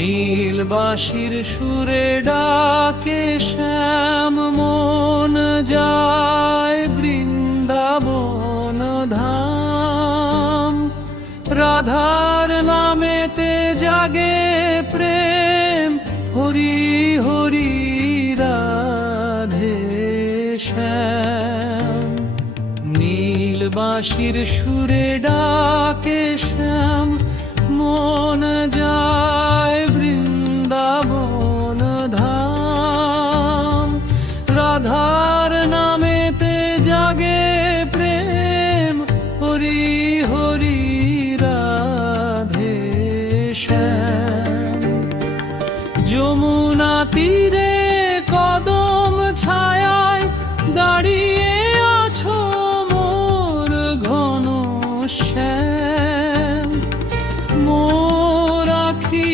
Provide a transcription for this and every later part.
নীলবাসীর সুরে ডাকে শ্যাম মন যায় বৃন্দাবন ধাম। রাধার নামেতে জাগে প্রেম, হরি হরি রাধে শ্যাম। নীলবাসীর সুরে ডাকে শ্যাম মন যায় বৃন্দাবন ধাম। রাধার নামেতে জাগে প্রেম, হরি হরি রাধে শ্যাম। যমুনা তীরে কদম ছায়ায় দাঁড়িয়ে আছো মোর ঘন শ্যাম। মোর আখি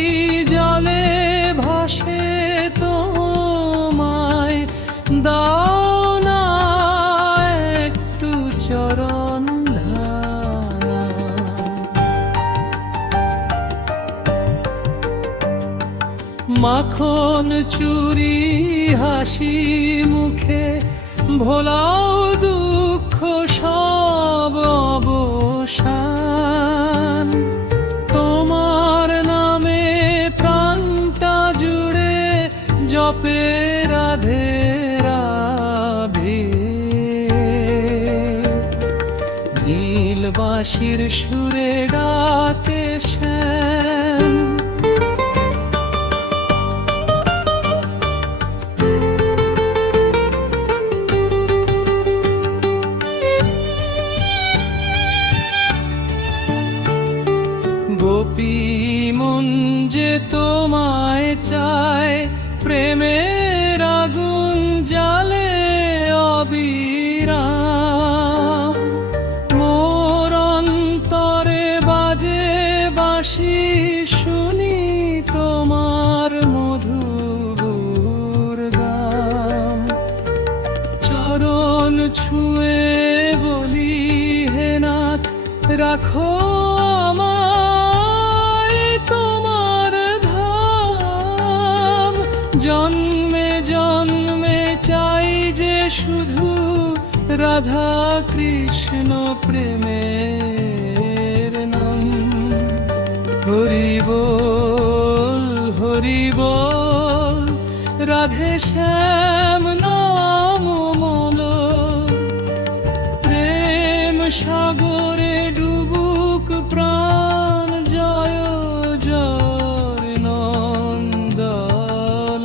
জলে ভাসে তোমায় দাও না একটু চরণ ধাম। মাখন চুরি হাসি মুখে ভোলাও দুঃখ সব অবসান। তোমার নামে প্রাণটা জুড়ে জপে রাধে রাধে। নীলবাসীর সুরে ডাকে শ্যাম। গোপী মন যে তোমায় চায়, প্রেমের আগুন জালে অবিরাম। মোর অন্তরে বাজে বাঁশি, শুনি তোমার মধুর গান। চরণ ছুঁয়ে বলি হে নাথ, রাখো আমায় তোমার ধাম। জন্মে জন্মে চাই যে শুধু রাধা কৃষ্ণ প্রেমের নাম। হরি বল হরি বল, রাধে শ্যাম নাম মল। প্রেম সাগরে ডুবুক প্রাণ, জয় জয় নন্দলাল।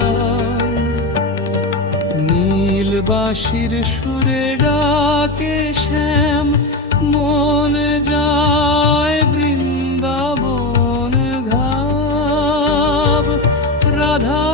নীলবাসীর সুরে ডাকে শ্যাম মন যায় বৃন্দাবন ধাম। রাধা